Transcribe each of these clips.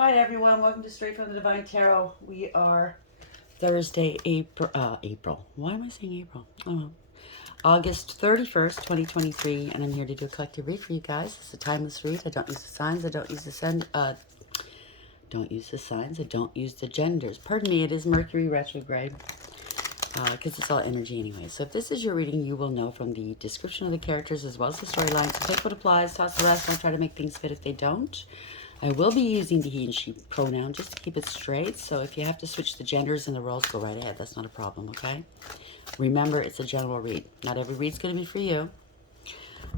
Hi everyone, welcome to Straight from the Divine Tarot. We are Thursday, April. Why am I saying April? Oh, August 31st, 2023, and I'm here to do a collective read for you guys. It's a timeless read. I don't use the signs, I don't use the don't use the signs, I don't use the genders. Pardon me, it is Mercury retrograde. Because it's all energy anyway. So if this is your reading, you will know from the description of the characters as well as the storyline. So take what applies, toss the rest. Don't try to make things fit if they don't. I will be using the he and she pronoun just to keep it straight. So if you have to switch the genders and the roles, go right ahead. That's not a problem, okay? Remember, it's a general read. Not every read's going to be for you.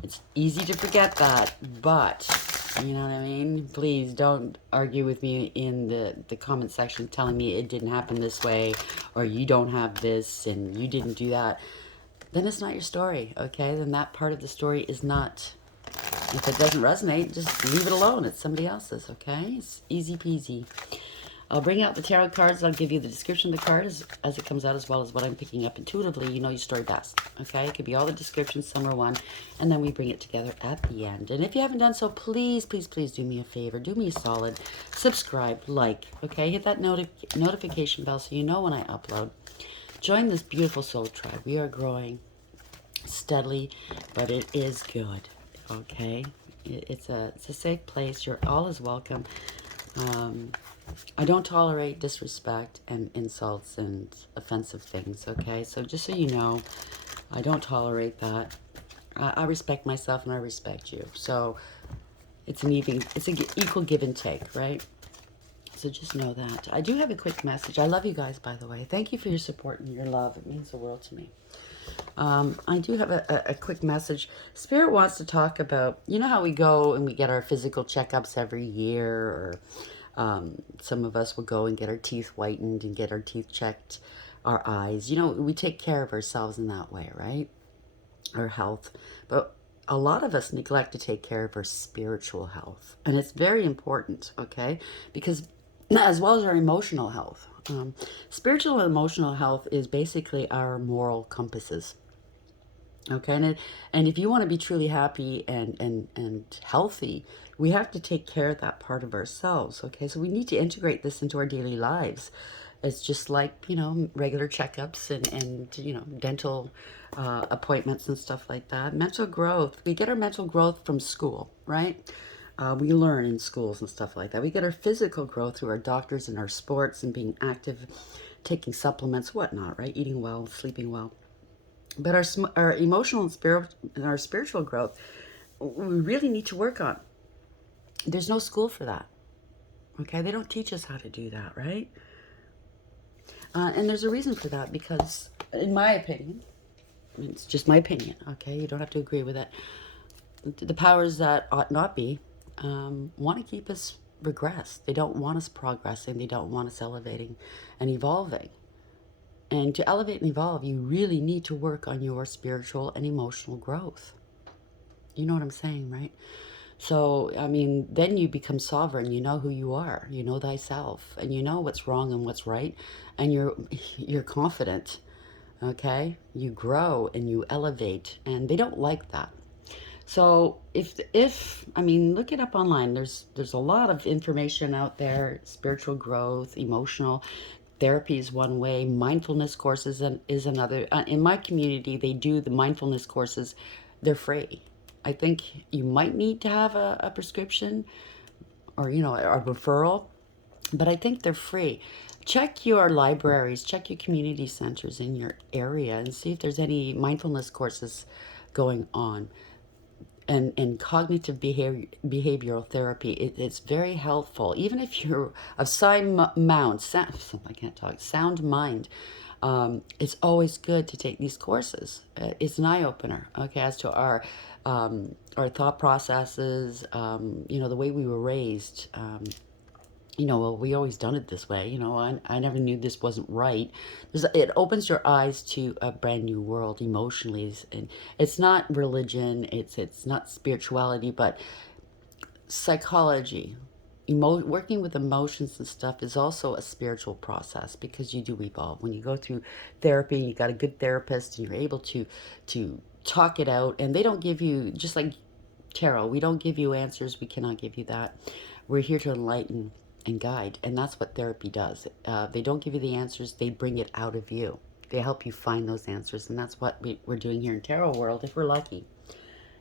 It's easy to forget that, but you know what I mean? Please don't argue with me in the comment section telling me it didn't happen this way or you don't have this and you didn't do that. Then it's not your story, okay? Then that part of the story is not, if it doesn't resonate, just leave it alone. It's somebody else's, okay? It's easy peasy. I'll bring out the tarot cards. I'll give you the description of the card as it comes out, as well as what I'm picking up intuitively. You know your story best, okay? It could be all the descriptions, some are one, and then we bring it together at the end. And if you haven't done so, please, please, please do me a favor. Do me a solid. Subscribe, like, okay? Hit that notification bell so you know when I upload. Join this beautiful soul tribe. We are growing steadily, but it is good, okay? It's a safe place. You're all is welcome. I don't tolerate disrespect and insults and offensive things, okay? So just so you know, I don't tolerate that. I respect myself and I respect you. So it's an equal give and take, right? So just know that. I do have a quick message. I love you guys, by the way. Thank you for your support and your love. It means the world to me. I do have a quick message. Spirit wants to talk about, you know how we go and we get our physical checkups every year, or some of us will go and get our teeth whitened and get our teeth checked, our eyes. You know, we take care of ourselves in that way, right? Our health. But a lot of us neglect to take care of our spiritual health. And it's very important, okay? Because as well as our emotional health. Spiritual and emotional health is basically our moral compasses. Okay, and if you want to be truly happy and healthy, we have to take care of that part of ourselves. Okay, so we need to integrate this into our daily lives. It's just like, you know, regular checkups and you know, dental appointments and stuff like that. Mental growth. We get our mental growth from school, right? We learn in schools and stuff like that. We get our physical growth through our doctors and our sports and being active, taking supplements, whatnot, right? Eating well, sleeping well. But our emotional and our spiritual growth, we really need to work on. There's no school for that. Okay, they don't teach us how to do that, right? And there's a reason for that, because, in my opinion, it's just my opinion. Okay, you don't have to agree with it. The powers that ought not be want to keep us regressed. They don't want us progressing. They don't want us elevating and evolving. And to elevate and evolve, you really need to work on your spiritual and emotional growth. You know what I'm saying, right? So, I mean, then you become sovereign. You know who you are. You know thyself, and you know what's wrong and what's right, and you're confident. Okay, you grow and you elevate, and they don't like that. So if I mean, look it up online. There's a lot of information out there. Spiritual growth, emotional therapy is one way. Mindfulness courses is another. In my community, they do the mindfulness courses. They're free. I think you might need to have a prescription or, you know, a referral, but I think they're free. Check your libraries, check your community centers in your area and see if there's any mindfulness courses going on. And cognitive behavioral therapy, it's very helpful. Even if you're of I can't talk, sound mind, it's always good to take these courses. It's an eye opener, okay, as to our thought processes, you know, the way we were raised. You know, well, we always done it this way. You know, I never knew this wasn't right. It opens your eyes to a brand new world emotionally, and it's not religion, it's not spirituality, but psychology. Working with emotions and stuff is also a spiritual process, because you do evolve when you go through therapy. You got a good therapist, and you're able to talk it out. And they don't give you, just like tarot, we don't give you answers. We cannot give you that. We're here to enlighten. and guide. And that's what therapy does. They don't give you the answers, they bring it out of you. They help you find those answers. And that's what we're doing here in Tarot World, if we're lucky,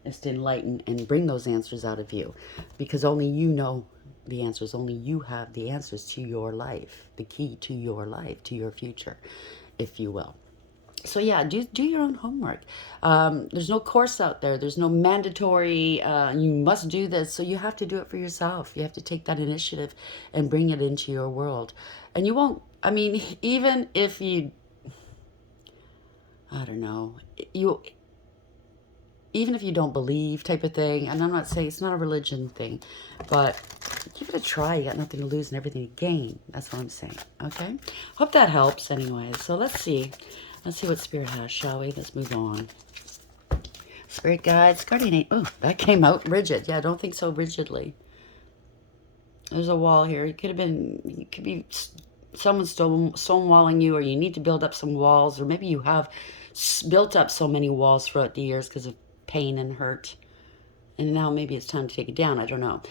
is to enlighten and bring those answers out of you. Because only you know the answers. Only you have the answers to your life, the key to your life, to your future, if you will. So yeah, do your own homework. There's no course out there. There's no mandatory, you must do this. So you have to do it for yourself. You have to take that initiative and bring it into your world. And you won't, I mean, even if you, I don't know, you, even if you don't believe type of thing, and I'm not saying it's not a religion thing, but give it a try. You got nothing to lose and everything to gain. That's what I'm saying. Okay? Hope that helps anyway. So let's see. Let's see what Spirit has, shall we? Let's move on. Spirit guides, guardian angel. Oh, that came out rigid. Yeah, don't think so rigidly. There's a wall here. It could have been, it could be someone stonewalling you, or you need to build up some walls, or maybe you have built up so many walls throughout the years because of pain and hurt. And now maybe it's time to take it down. I don't know.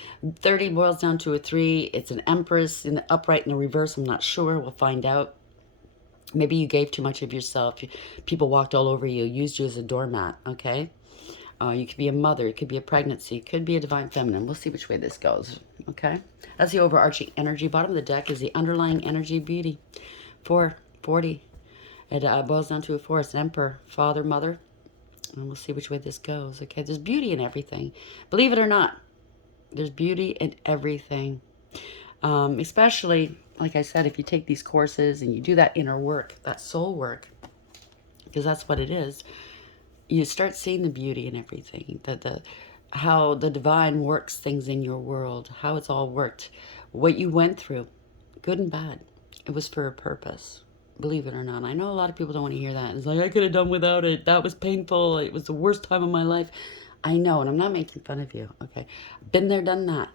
30 boils down to a 3. It's an Empress in the upright and the reverse. I'm not sure. We'll find out. Maybe you gave too much of yourself. People walked all over you, used you as a doormat, okay? You could be a mother. It could be a pregnancy. It could be a divine feminine. We'll see which way this goes, okay? That's the overarching energy. Bottom of the deck is the underlying energy beauty. 440. It boils down to a 4. It's an Emperor, father, mother. And we'll see which way this goes, okay? There's beauty in everything. Believe it or not, there's beauty in everything. Especially, like I said, if you take these courses and you do that inner work, that soul work, because that's what it is, you start seeing the beauty in everything, how the divine works things in your world, how it's all worked, what you went through, good and bad. It was for a purpose. Believe it or not. I know a lot of people don't want to hear that. It's like, I could have done without it. That was painful. It was the worst time of my life. I know, and I'm not making fun of you, okay? Been there, done that,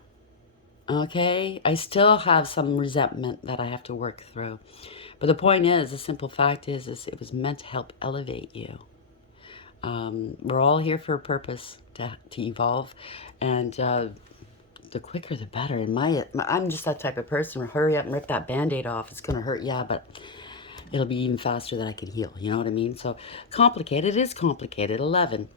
okay? I still have some resentment that I have to work through. But the point is, the simple fact is it was meant to help elevate you. We're all here for a purpose, to evolve, and the quicker the better. And I'm just that type of person. Hurry up and rip that Band-Aid off. It's going to hurt, yeah, but it'll be even faster that I can heal. You know what I mean? So complicated. It is complicated. 11.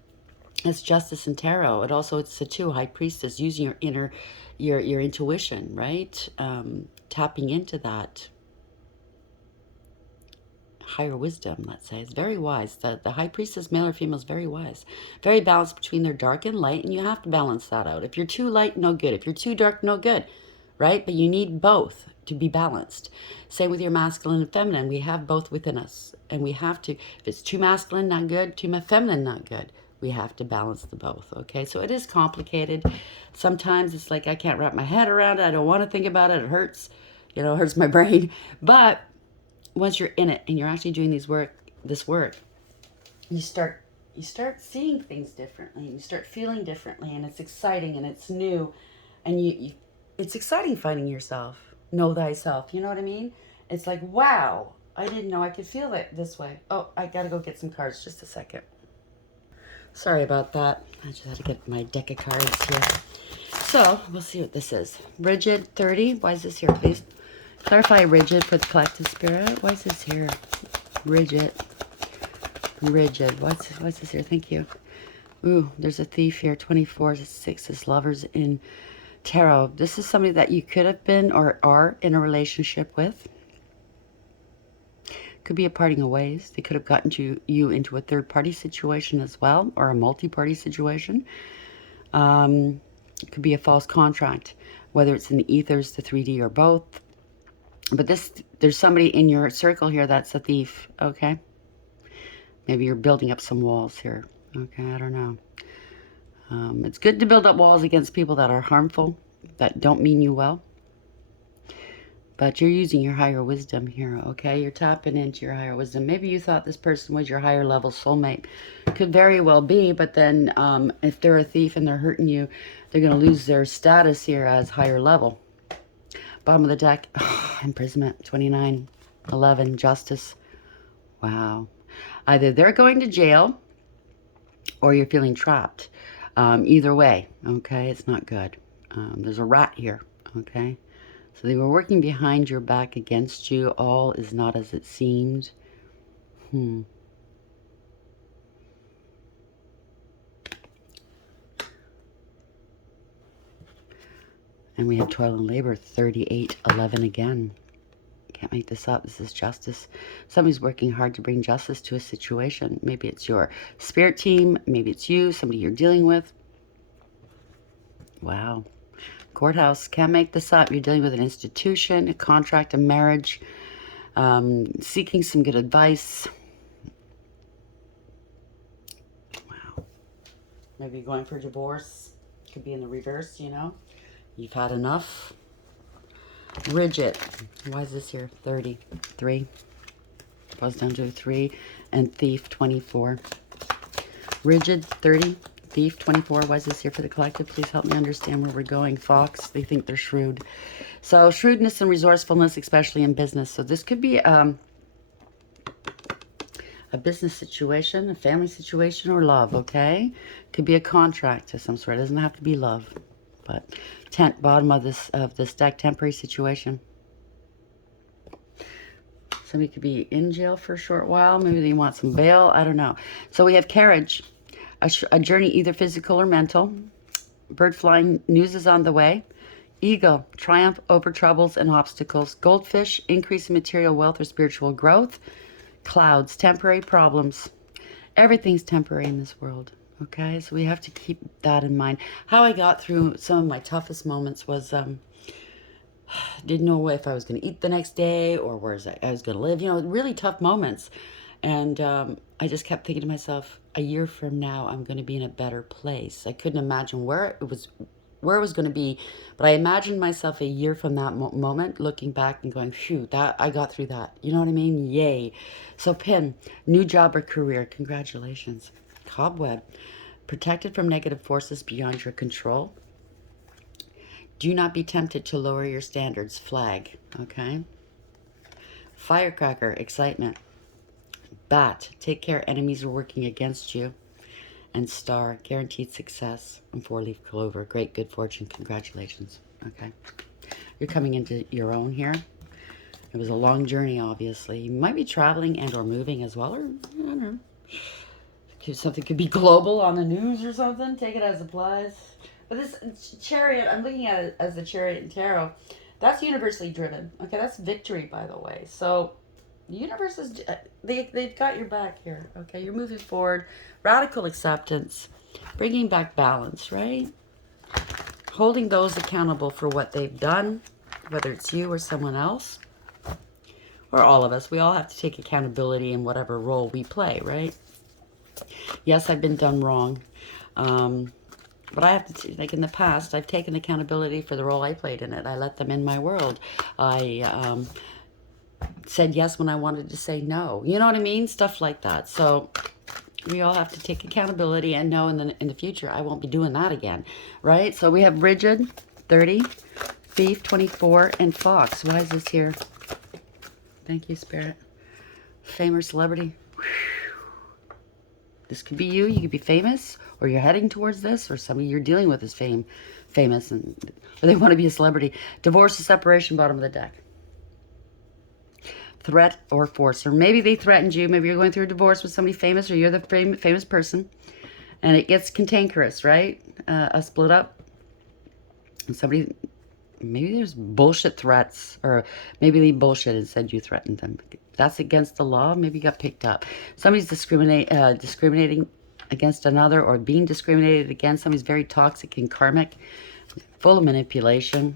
It's Justice and Tarot. It's a 2, High Priestess, using your inner, your intuition, right? Tapping into that higher wisdom, let's say. It's very wise. The High Priestess, male or female, is very wise. Very balanced between their dark and light, and you have to balance that out. If you're too light, no good. If you're too dark, no good, right? But you need both to be balanced. Same with your masculine and feminine. We have both within us, and we have to, if it's too masculine, not good, too feminine, not good. We have to balance the both, okay? So it is complicated. Sometimes it's like I can't wrap my head around it. I don't want to think about it. It hurts. You know, it hurts my brain. But once you're in it and you're actually doing this work, you start seeing things differently, and you start feeling differently, and it's exciting and it's new, and it's exciting finding yourself, know thyself. You know what I mean? It's like, wow, I didn't know I could feel it this way. Oh, I gotta go get some cards. Just a second. Sorry about that. I just had to get my deck of cards here. So we'll see what this is. Rigid 30. Why is this here, please? Clarify rigid for the collective spirit. Why is this here? Rigid. Rigid. What's this here? Thank you. Ooh, there's a thief here. 24 6 is lovers in tarot. This is somebody that you could have been or are in a relationship with. Could be a parting of ways. They could have gotten you into a third-party situation as well, or a multi-party situation. It could be a false contract, whether it's in the ethers, the 3D, or both. But there's somebody in your circle here that's a thief, okay? Maybe you're building up some walls here, okay? I don't know. It's good to build up walls against people that are harmful, that don't mean you well. But you're using your higher wisdom here, okay? You're tapping into your higher wisdom. Maybe you thought this person was your higher level soulmate. Could very well be, but then if they're a thief and they're hurting you, they're going to lose their status here as higher level. Bottom of the deck, imprisonment, 29, 11, justice. Wow. Either they're going to jail or you're feeling trapped. Either way, okay? It's not good. There's a rat here, okay? So they were working behind your back against you. All is not as it seemed. And we have toil and labor, 38:11 again. Can't make this up. This is justice. Somebody's working hard to bring justice to a situation. Maybe it's your spirit team. Maybe it's you, somebody you're dealing with. Wow. Courthouse. Can't make this up. You're dealing with an institution, a contract, a marriage, seeking some good advice. Wow. Maybe going for divorce. Could be in the reverse, you know. You've had enough. Rigid. Why is this here? 33. Goes down to a 3. And thief, 24. Rigid, 30. Thief, 24. Why is this here for the collective? Please help me understand where we're going. Fox, they think they're shrewd. So shrewdness and resourcefulness, especially in business. So this could be a business situation, a family situation, or love, okay? Could be a contract of some sort. It doesn't have to be love. But bottom of this deck, temporary situation. Somebody could be in jail for a short while. Maybe they want some bail. I don't know. So we have carriage, a journey either physical or mental. Bird flying, news is on the way. Eagle, triumph over troubles and obstacles. Goldfish, increase in material wealth or spiritual growth. Clouds, temporary problems. Everything's temporary in this world. Okay, so we have to keep that in mind. How I got through some of my toughest moments was didn't know if I was going to eat the next day or where I was going to live. You know, really tough moments. And I just kept thinking to myself, a year from now, I'm going to be in a better place. I couldn't imagine where it was going to be, but I imagined myself a year from that moment, looking back and going, phew, that I got through that. You know what I mean? Yay. So pin, new job or career. Congratulations. Cobweb, protected from negative forces beyond your control. Do not be tempted to lower your standards. Flag, okay? Firecracker, excitement. Bat, take care, enemies are working against you. And star, guaranteed success. And four-leaf clover, great good fortune. Congratulations, okay? You're coming into your own here. It was a long journey, obviously. You might be traveling and or moving as well, or I don't know. Something could be global on the news or something. Take it as applies. But this chariot, I'm looking at it as the chariot in tarot. That's universally driven. Okay, that's victory, by the way. So the universe is, they've got your back here. Okay, you're moving forward. Radical acceptance. Bringing back balance, right? Holding those accountable for what they've done, whether it's you or someone else. Or all of us. We all have to take accountability in whatever role we play, right? Yes, I've been done wrong. But I have to, like in the past, I've taken accountability for the role I played in it. I let them in my world. I said yes when I wanted to say no. You know what I mean? Stuff like that. So we all have to take accountability and know in the future I won't be doing that again, right? So we have rigid, 30, thief, 24, and fox. Why is this here? Thank you, Spirit. Fame or celebrity. This could be you. You could be famous, or you're heading towards this, or somebody you're dealing with is famous, or they want to be a celebrity. Divorce or separation, bottom of the deck. Threat or force, or maybe they threatened you. Maybe you're going through a divorce with somebody famous, or you're the famous person, and it gets cantankerous, right? A split up. And somebody, maybe there's bullshit threats, or maybe they bullshit and said you threatened them. That's against the law. Maybe you got picked up. Somebody's discriminating against another, or being discriminated against. Somebody's very toxic and karmic, full of manipulation.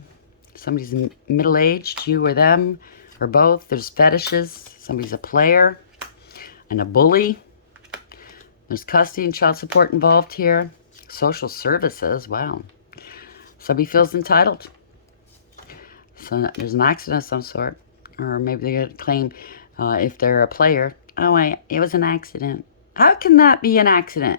Somebody's middle-aged, you or them, or both. There's fetishes. Somebody's a player and a bully. There's custody and child support involved here. Social services. Wow. Somebody feels entitled. So there's an accident of some sort, or maybe they got a claim. If they're a player, oh, it was an accident. How can that be an accident?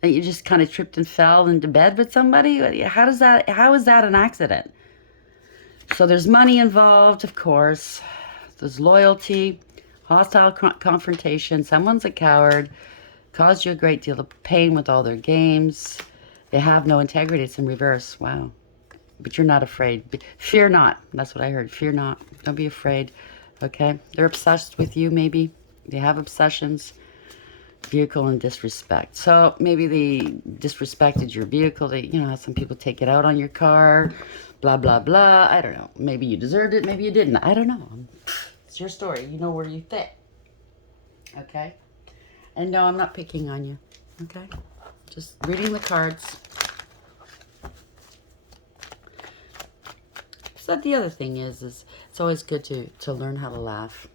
That you just kind of tripped and fell into bed with somebody? How is that an accident? So there's money involved, of course. There's loyalty, hostile confrontation. Someone's a coward, caused you a great deal of pain with all their games. They have no integrity. It's in reverse. Wow. but you're not afraid. Fear not. That's what I heard. Fear not. Don't be afraid. Okay? They're obsessed with you, maybe. They have obsessions. Vehicle and disrespect. So maybe they disrespected your vehicle. They, you know how some people take it out on your car. Blah, blah, blah. I don't know. Maybe you deserved it. Maybe you didn't. I don't know. It's your story. You know where you fit. Okay? And no, I'm not picking on you. Okay? Just reading the cards. So the other thing is it's always good to learn how to laugh.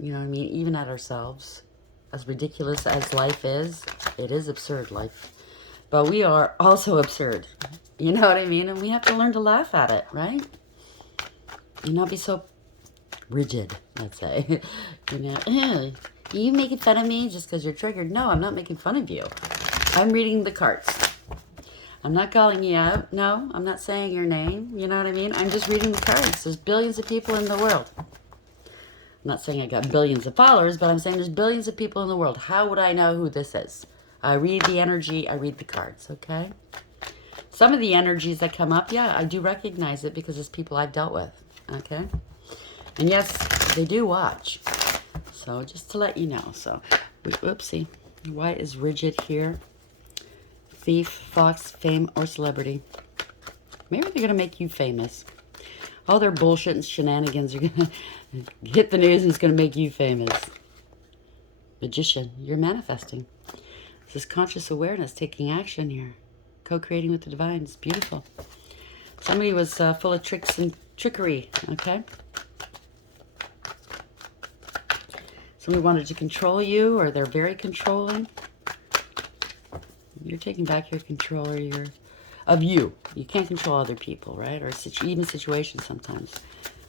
You know what I mean? Even at ourselves. As ridiculous as life is, it is absurd life. But we are also absurd. You know what I mean? And we have to learn to laugh at it, right? And not be so rigid, let's say. You know, are you making fun of me just because you're triggered? No, I'm not making fun of you. I'm reading the cards. I'm not calling you out. No, I'm not saying your name. You know what I mean? I'm just reading the cards. There's billions of people in the world. I'm not saying I got billions of followers, but I'm saying there's billions of people in the world. How would I know who this is? I read the energy. I read the cards, okay? Some of the energies that come up, yeah, I do recognize it because it's people I've dealt with, okay? And yes, they do watch. So just to let you know. So, whoopsie. Why is rigid here? Thief, fox, fame, or celebrity. Maybe they're going to make you famous. All their bullshit and shenanigans are going to hit the news and it's going to make you famous. Magician, you're manifesting. This is conscious awareness, taking action here. Co-creating with the divine. It's beautiful. Somebody was full of tricks and trickery, okay? Somebody wanted to control you, or they're very controlling. You're taking back your control of you. You can't control other people, right? Or even situations sometimes.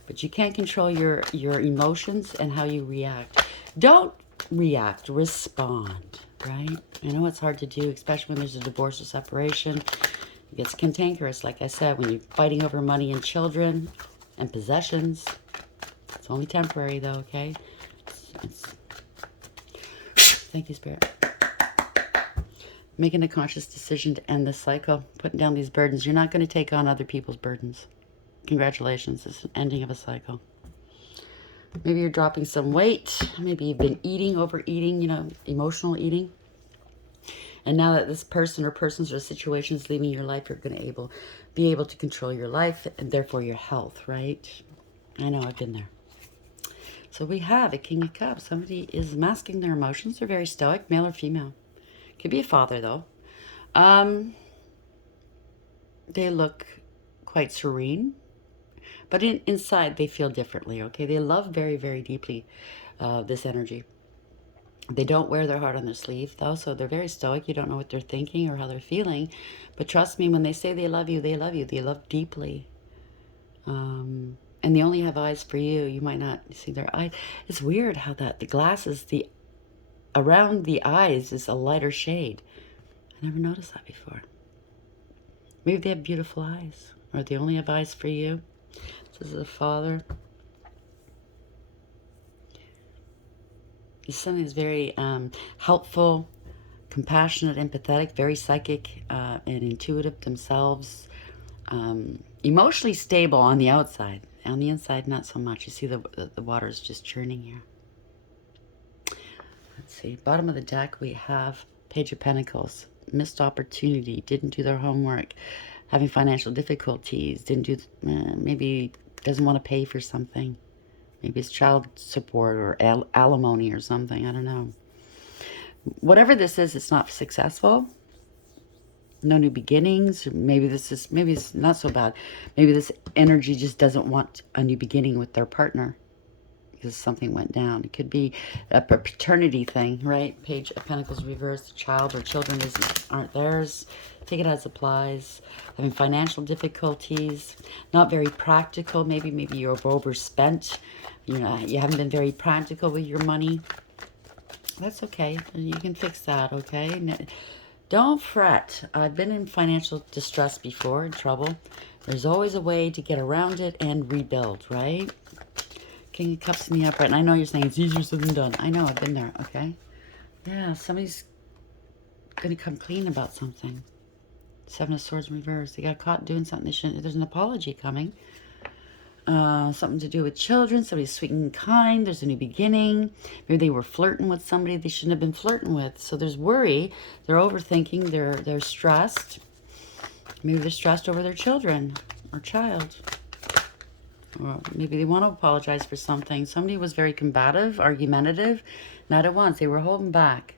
But you can't control your emotions and how you react. Don't react, respond, right? I know it's hard to do, especially when there's a divorce or separation. It gets cantankerous, like I said, when you're fighting over money and children and possessions. It's only temporary, though, okay? Thank you, Spirit. Making a conscious decision to end this cycle, putting down these burdens. You're not going to take on other people's burdens. Congratulations, it's an ending of a cycle. Maybe you're dropping some weight. Maybe you've been eating, overeating, you know, emotional eating. And now that this person or persons or situation is leaving your life, you're going to be able to control your life and therefore your health, right? I know, I've been there. So we have a King of Cups. Somebody is masking their emotions. They're very stoic, male or female. Could be a father, though. They look quite serene. But inside, they feel differently, okay? They love very, very deeply this energy. They don't wear their heart on their sleeve, though, so they're very stoic. You don't know what they're thinking or how they're feeling. But trust me, when they say they love you, they love you. They love deeply. And they only have eyes for you. You might not see their eyes. It's weird how the glasses, around the eyes is a lighter shade. I never noticed that before. Maybe they have beautiful eyes. Or they only have eyes for you. This is a father. He's something that's very helpful, compassionate, empathetic, very psychic and intuitive themselves. Emotionally stable on the outside. On the inside, not so much. You see the water is just churning here. Let's see. Bottom of the deck, we have Page of Pentacles. Missed opportunity. Didn't do their homework. Having financial difficulties. Didn't do... maybe doesn't want to pay for something. Maybe it's child support or alimony or something. I don't know. Whatever this is, it's not successful. No new beginnings. Maybe it's not so bad. Maybe this energy just doesn't want a new beginning with their partner because something went down. It could be a paternity thing, right? Page of Pentacles reversed. The child or children aren't theirs. Take it as applies. Having financial difficulties. Not very practical. Maybe you're overspent. You know, you haven't been very practical with your money. That's okay. You can fix that, okay? Don't fret. I've been in financial distress before, in trouble. There's always a way to get around it and rebuild, right? King of Cups in the upright. And I know you're saying it's easier said than done. I know, I've been there, okay? Yeah, somebody's going to come clean about something. Seven of Swords in reverse. They got caught doing something they shouldn't. There's an apology coming. Something to do with children. Somebody's sweet and kind. There's a new beginning. Maybe they were flirting with somebody they shouldn't have been flirting with. So there's worry. They're overthinking. They're stressed. Maybe they're stressed over their children or child. Or maybe they want to apologize for something. Somebody was very combative, argumentative. Not at once. They were holding back.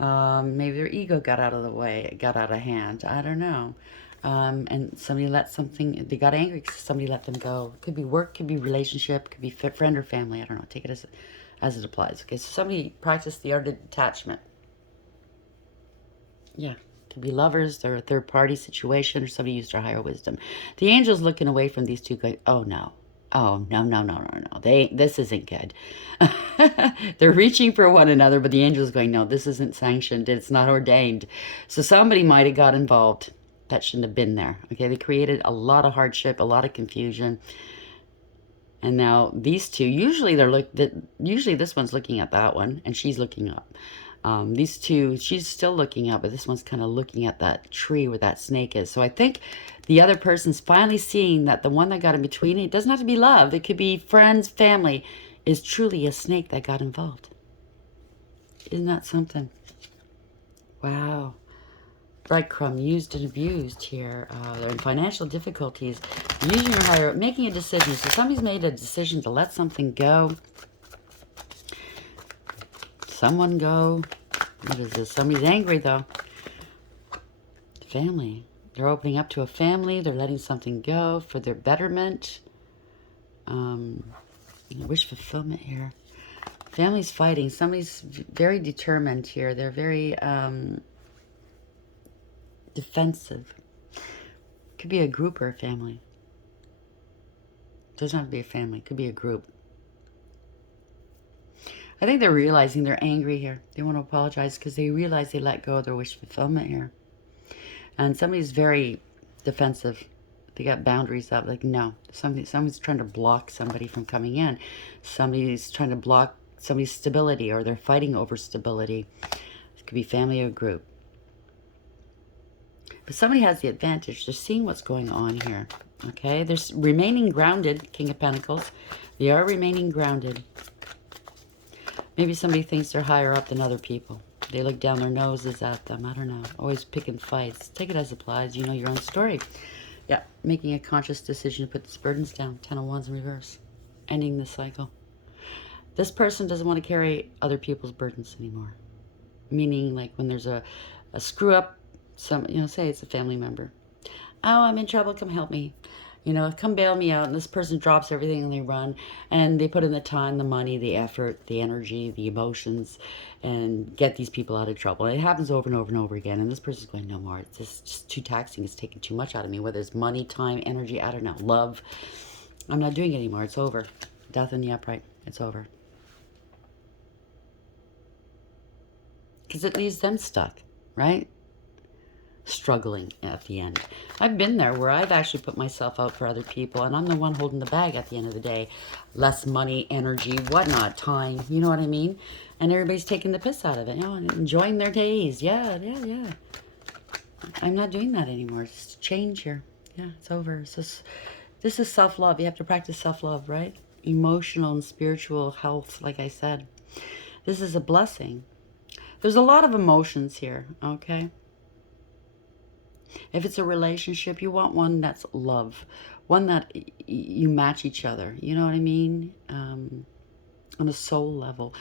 Maybe their ego got out of the way. It got out of hand. I don't know. And somebody let something, they got angry because somebody let them go. Could be work, could be relationship, could be friend or family. I don't know. Take it as it applies. Okay, so somebody practiced the art of detachment. Yeah, could be lovers, they're a third party situation, or somebody used their higher wisdom. The angel's looking away from these two going, oh no. Oh, no, no, no, no, no. This isn't good. They're reaching for one another, but the angel's going, no, this isn't sanctioned. It's not ordained. So somebody might have got involved. That shouldn't have been there. Okay, they created a lot of hardship, a lot of confusion. And now these two, usually this one's looking at that one, and she's looking up. These two, she's still looking up, but this one's kind of looking at that tree where that snake is. So I think the other person's finally seeing that the one that got in between, it doesn't have to be love. It could be friends, family, is truly a snake that got involved. Isn't that something? Wow. Breadcrumb used and abused here. They're in financial difficulties. Using your higher, making a decision. So somebody's made a decision to let something go. Someone go. What is this? Somebody's angry though. Family. They're opening up to a family. They're letting something go for their betterment. Wish fulfillment here. Family's fighting. Somebody's very determined here. They're very defensive. Could be a group or a family. Doesn't have to be a family. Could be a group. I think they're realizing they're angry here. They want to apologize because they realize they let go of their wish fulfillment here. And somebody's very defensive. They got boundaries up. Like, no. Somebody's trying to block somebody from coming in. Somebody's trying to block somebody's stability, or they're fighting over stability. It could be family or group. But somebody has the advantage. They're seeing what's going on here. Okay? They're remaining grounded. King of Pentacles. They are remaining grounded. Maybe somebody thinks they're higher up than other people. They look down their noses at them. I don't know. Always picking fights. Take it as applies. You know your own story. Yeah. Making a conscious decision to put these burdens down. 10 of Wands in reverse. Ending the cycle. This person doesn't want to carry other people's burdens anymore. Meaning, like, when there's a screw up, say it's a family member. Oh, I'm in trouble. Come help me. Come bail me out. And this person drops everything and they run. And they put in the time, the money, the effort, the energy, the emotions, and get these people out of trouble. And it happens over and over and over again. And this person's going, no more. It's just too taxing. It's taking too much out of me. Whether it's money, time, energy, I don't know, love. I'm not doing it anymore. It's over. Death in the upright. It's over. Because it leaves them stuck, right? Struggling at the end. I've been there where I've actually put myself out for other people, and I'm the one holding the bag at the end of the day. Less money, energy, whatnot, time, you know what I mean? And everybody's taking the piss out of it, and enjoying their days. Yeah. I'm not doing that anymore. It's change here. Yeah, it's over. This is self-love. You have to practice self-love, right? Emotional and spiritual health, like I said. This is a blessing. There's a lot of emotions here, okay? If it's a relationship, you want one that's love. One that you match each other. You know what I mean? On a soul level.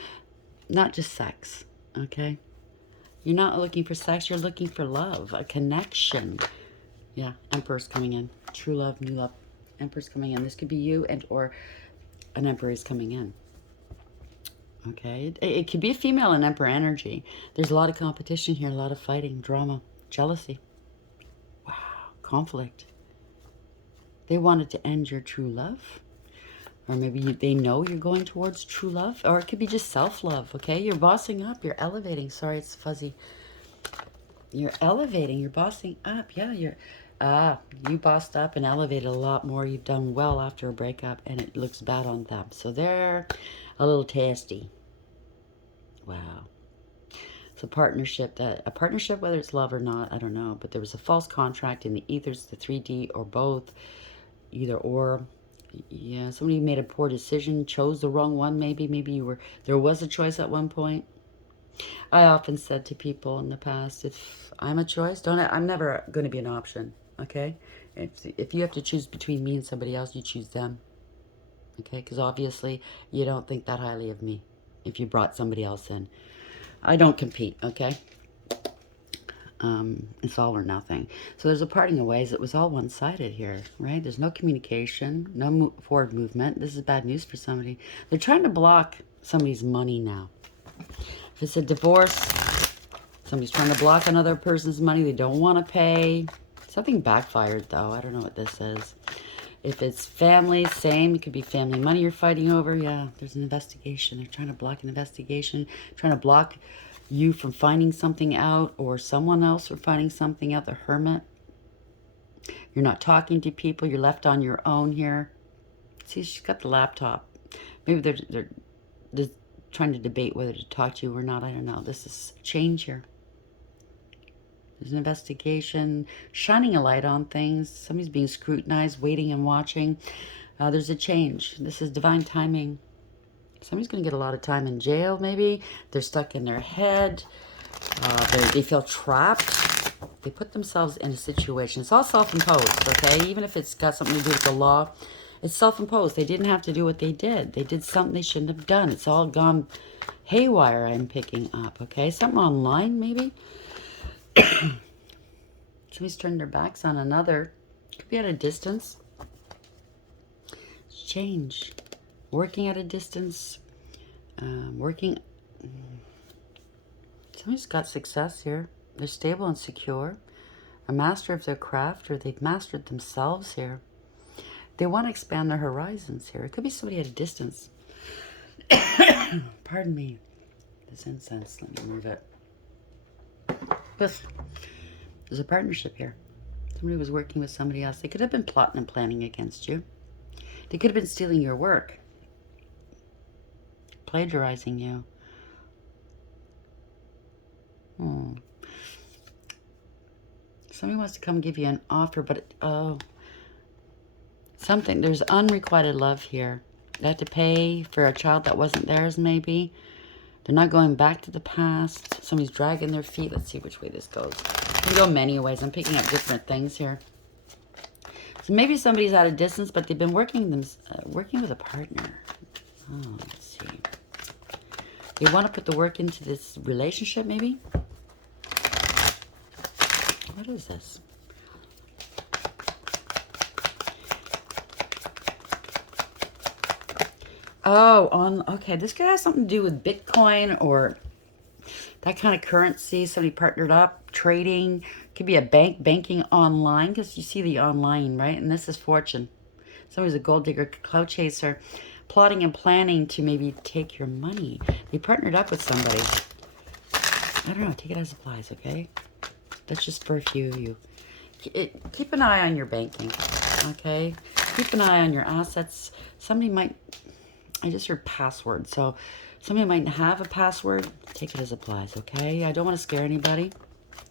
Not just sex, okay? You're not looking for sex. You're looking for love. A connection. Yeah, Emperor's coming in. True love, new love. Emperor's coming in. This could be you or an Emperor is coming in. Okay? It could be a female and Emperor energy. There's a lot of competition here. A lot of fighting, drama, jealousy. Conflict. They wanted to end your true love. Or maybe they know you're going towards true love. Or it could be just self-love, okay? You're bossing up. You're elevating. Sorry, it's fuzzy. You're elevating. You're bossing up. Yeah, you bossed up and elevated a lot more. You've done well after a breakup, and it looks bad on them. So they're a little tasty. Wow. So a partnership, whether it's love or not, I don't know. But there was a false contract in the ethers, the 3D, or both, either or. Yeah, somebody made a poor decision, chose the wrong one. Maybe there was a choice at one point. I often said to people in the past, if I'm a choice, I'm never going to be an option. Okay, if you have to choose between me and somebody else, you choose them. Okay, because obviously you don't think that highly of me if you brought somebody else in. I don't compete. Okay. It's all or nothing. So there's a parting of ways. It was all one-sided here, right? There's no communication, no forward movement. This is bad news for somebody. They're trying to block somebody's money now. If it's a divorce, somebody's trying to block another person's money they don't want to pay. Something backfired, though. I don't know what this is. If it's family, same. It could be family money you're fighting over. Yeah, there's an investigation. They're trying to block an investigation, trying to block you from finding something out, or someone else from finding something out. The hermit. You're not talking to people. You're left on your own here. See, she's got the laptop. Maybe they're trying to debate whether to talk to you or not. I don't know. This is change here. There's an investigation, shining a light on things. Somebody's being scrutinized, waiting and watching. There's a change. This is divine timing. Somebody's going to get a lot of time in jail, maybe. They're stuck in their head. They feel trapped. They put themselves in a situation. It's all self-imposed, okay? Even if it's got something to do with the law, it's self-imposed. They didn't have to do what they did. They did something they shouldn't have done. It's all gone haywire, I'm picking up, okay? Something online, maybe? Somebody's turned their backs on another. Could be at a distance. Change. Working at a distance. Somebody's got success here. They're stable and secure. A master of their craft, or they've mastered themselves here. They want to expand their horizons here. It could be somebody at a distance. Pardon me. This incense, let me move it. There's a partnership here. Somebody was working with somebody else. They could have been plotting and planning against you. They could have been stealing your work. Plagiarizing you. Somebody wants to come give you an offer, but something. There's unrequited love here. They had to pay for a child that wasn't theirs, maybe. They're not going back to the past. Somebody's dragging their feet. Let's see which way this goes. It can go many ways. I'm picking up different things here. So maybe somebody's at a distance, but they've been working with a partner. Oh, let's see. They want to put the work into this relationship, maybe? What is this? Oh, okay. This could have something to do with Bitcoin or that kind of currency. Somebody partnered up, trading. Could be a banking online, because you see the online, right? And this is fortune. Somebody's a gold digger, cloud chaser, plotting and planning to maybe take your money. They partnered up with somebody. I don't know. Take it as applies, okay? That's just for a few of you. Keep an eye on your banking, okay? Keep an eye on your assets. Somebody might... I just heard password. So somebody might have a password. Take it as applies, okay? I don't want to scare anybody.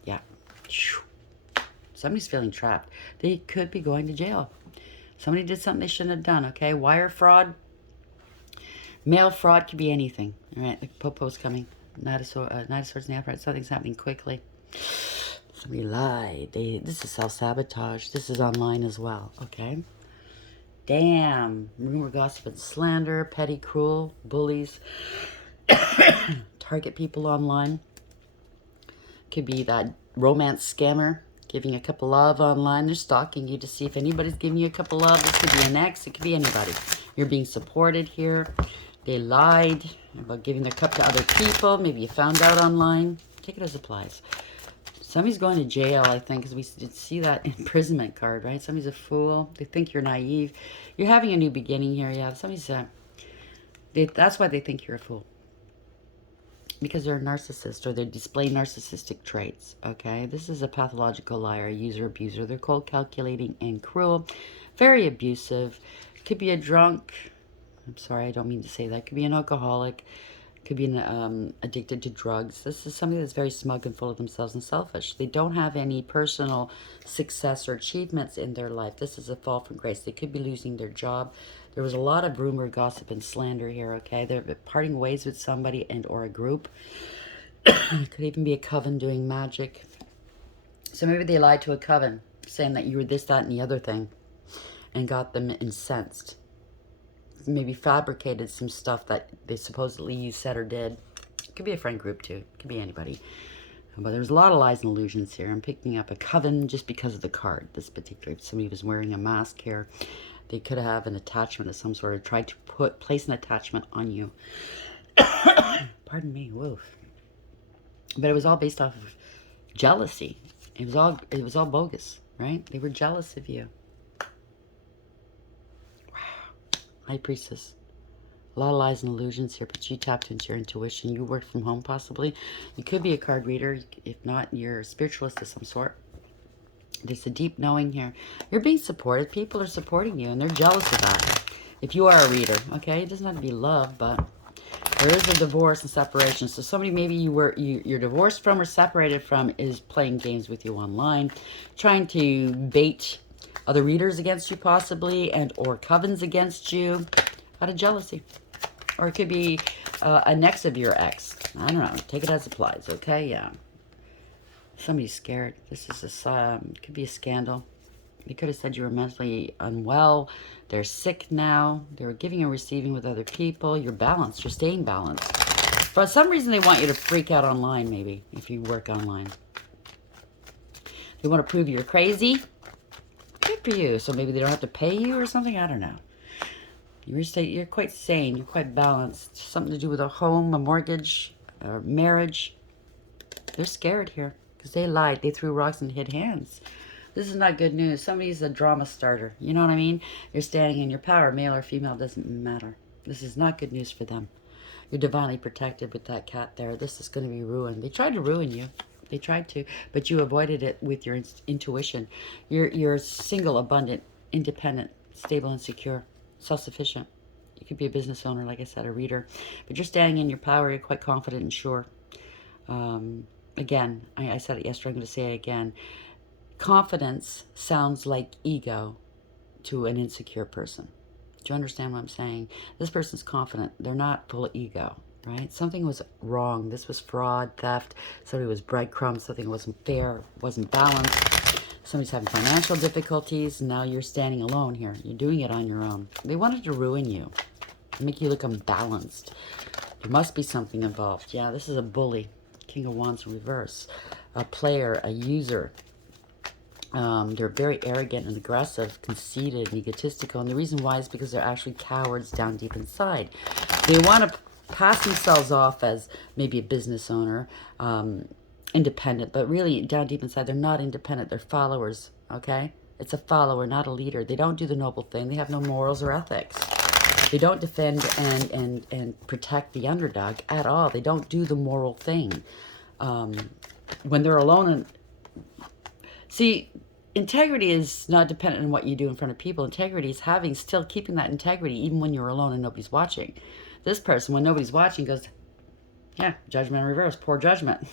Yeah. Somebody's feeling trapped. They could be going to jail. Somebody did something they shouldn't have done, okay? Wire fraud. Mail fraud could be anything. All right, the Popo's coming. Knight of Swords in the upright. Something's happening quickly. Somebody lied. This is self-sabotage. This is online as well, okay? Damn. Rumor, gossip, and slander. Petty, cruel, bullies. Target people online. Could be that romance scammer giving a cup of love online. They're stalking you to see if anybody's giving you a cup of love. This could be an ex. It could be anybody. You're being supported here. They lied about giving their cup to other people. Maybe you found out online. Take it as applies. Somebody's going to jail, I think, because we did see that imprisonment card, right? Somebody's a fool. They think you're naive. You're having a new beginning here, yeah. Somebody's, that's why they think you're a fool. Because they're a narcissist, or they display narcissistic traits, okay? This is a pathological liar, user, abuser. They're cold, calculating, and cruel. Very abusive. Could be a drunk. I'm sorry, I don't mean to say that. Could be an alcoholic. Could be addicted to drugs. This is somebody that's very smug and full of themselves and selfish. They don't have any personal success or achievements in their life. This is a fall from grace. They could be losing their job. There was a lot of rumor, gossip, and slander here, okay? They're parting ways with somebody and or a group. It could even be a coven doing magic. So maybe they lied to a coven, saying that you were this, that, and the other thing, and got them incensed. Maybe fabricated some stuff that they supposedly you said or did. It could be a friend group too. It could be anybody. But there's a lot of lies and illusions here. I'm picking up a coven just because of the card. This particular, if somebody was wearing a mask here, they could have an attachment of some sort, or tried to place an attachment on you. Pardon me, woof. But it was all based off of jealousy. It was all bogus, right? They were jealous of you. Wow. High Priestess. A lot of lies and illusions here, but you tapped into your intuition. You work from home, possibly. You could be a card reader. If not, you're a spiritualist of some sort. There's a deep knowing here. You're being supported. People are supporting you, and they're jealous of that. If you are a reader, okay? It doesn't have to be love, but there is a divorce and separation. So somebody maybe you're divorced from or separated from is playing games with you online, trying to bait other readers against you, possibly, and or covens against you out of jealousy. Or it could be an ex of your ex. I don't know. Take it as it applies, okay? Yeah. Somebody's scared. This is could be a scandal. They could have said you were mentally unwell. They're sick now. They were giving and receiving with other people. You're balanced. You're staying balanced. For some reason, they want you to freak out online, maybe, if you work online. They want to prove you're crazy. Good for you. So maybe they don't have to pay you or something. I don't know. You're quite sane. You're quite balanced. Something to do with a home, a mortgage, a marriage. They're scared here because they lied. They threw rocks and hid hands. This is not good news. Somebody's a drama starter. You know what I mean? You're standing in your power. Male or female, doesn't matter. This is not good news for them. You're divinely protected with that cat there. This is going to be ruined. They tried to ruin you. They tried to, but you avoided it with your intuition. You're single, abundant, independent, stable, and secure. Self-sufficient. You could be a business owner, like I said, a reader. But you're standing in your power. You're quite confident and sure. Again, I said it yesterday. I'm going to say it again. Confidence sounds like ego to an insecure person. Do you understand what I'm saying? This person's confident. They're not full of ego, right? Something was wrong. This was fraud, theft. Somebody was breadcrumbs. Something wasn't fair, wasn't balanced. Somebody's having financial difficulties. Now you're standing alone here. You're doing it on your own. They wanted to ruin you, make you look unbalanced. There must be something involved. Yeah, this is a bully. King of Wands in reverse. A player, a user. They're very arrogant and aggressive, conceited and egotistical. And the reason why is because they're actually cowards down deep inside. They want to pass themselves off as maybe a business owner, independent, but really down deep inside, they're not independent. They're followers, okay? It's a follower, not a leader. They don't do the noble thing. They have no morals or ethics. They don't defend and protect the underdog at all. They don't do the moral thing. When they're alone and... See, integrity is not dependent on what you do in front of people. Integrity is still keeping that integrity even when you're alone and nobody's watching. This person, when nobody's watching, goes, yeah, judgment in reverse, poor judgment.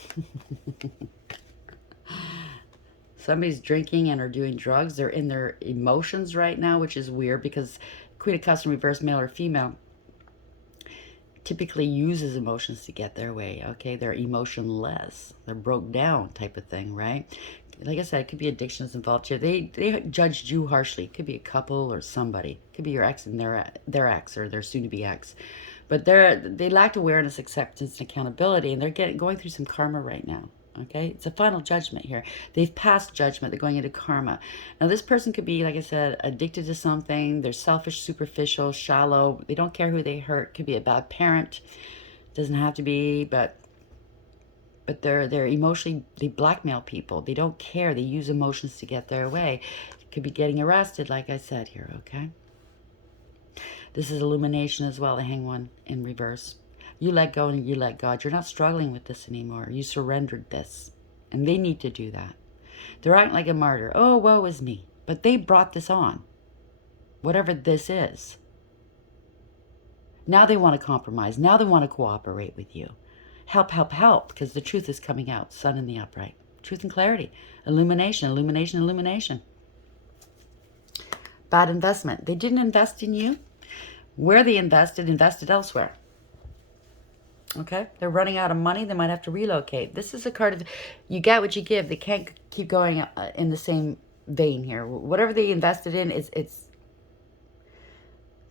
Somebody's drinking and are doing drugs. They're in their emotions right now, which is weird because Queen of Cups in reverse, male or female, typically uses emotions to get their way, okay? They're emotionless. They're broke down type of thing, right? Like I said, it could be addictions involved here. They judged you harshly. It could be a couple or somebody. It could be your ex and their ex or their soon-to-be ex. But they lacked awareness, acceptance, and accountability, and they're going through some karma right now. Okay? It's a final judgment here. They've passed judgment. They're going into karma. Now, this person could be, like I said, addicted to something. They're selfish, superficial, shallow. They don't care who they hurt. Could be a bad parent. Doesn't have to be, but they're emotionally, they blackmail people. They don't care. They use emotions to get their way. Could be getting arrested, like I said here, okay? This is illumination as well, the Hanged One in reverse. You let go and you let God. You're not struggling with this anymore. You surrendered this. And they need to do that. They're acting like a martyr. Oh, woe is me. But they brought this on. Whatever this is. Now they want to compromise. Now they want to cooperate with you. Help, help, help, because the truth is coming out. Sun in the upright. Truth and clarity. Illumination, illumination, illumination. Bad investment. They didn't invest in you. Where they invested elsewhere. Okay? They're running out of money. They might have to relocate. This is a card of, you get what you give. They can't keep going in the same vein here. Whatever they invested in, it's